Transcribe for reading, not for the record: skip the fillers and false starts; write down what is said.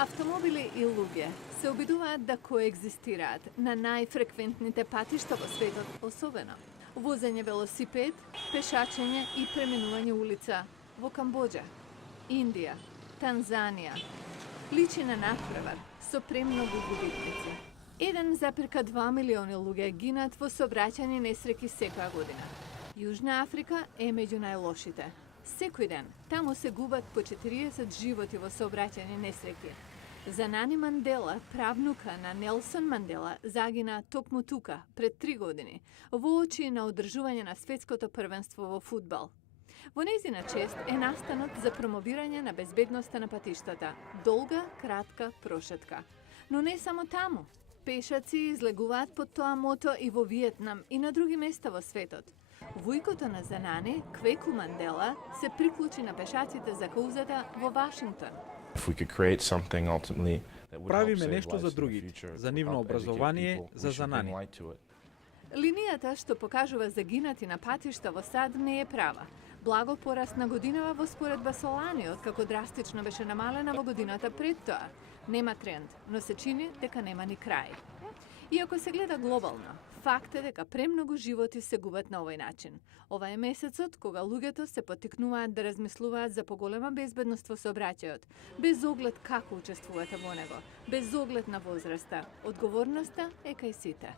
Автомобили и луѓе се обидуваат да коегзистираат на најфреквентните патишта во светот, особено возење велосипед, пешачење и преминување улица во Камбоџа, Индија, Танзанија. Личи на натпревар со премногу губитници. 1,2 милиони луѓе гинат во сообраќајни несреќи секоја година. Јужна Африка е меѓу најлошите. Секој ден таму се губат по 40 животи во сообраќајни несреќи. За Нани Мандела, правнука на Нелсон Мандела, загина токму тука пред 3 години во очи на одржување на светското првенство во фудбал. Во нејзина чест е настанот за промовирање на безбедноста на патиштата. Долга, кратка прошетка. Но не само таму. Пешаци излегуваат под тоа мото и во Виетнам и на други места во светот. Вујкото на Занани, Квеку Мандела, се приклучи на пешаците за каузата во Вашингтон. Правиме нешто за другите, за нивно образование, за Занани. Линијата што покажува загинати на патишта во САД не е права. Благо пораст на годинава во споредба со лани, откако драстично беше намалена во годината пред тоа. Нема тренд, но се чини дека нема ни крај. Иако се гледа глобално, факт е дека премногу животи се губат на овој начин. Ова е месецот кога луѓето се поттикнуваат да размислуваат за поголема безбедност во сообраќајот, без оглед како учествувате во него, без оглед на возраста. Одговорноста е кај сите.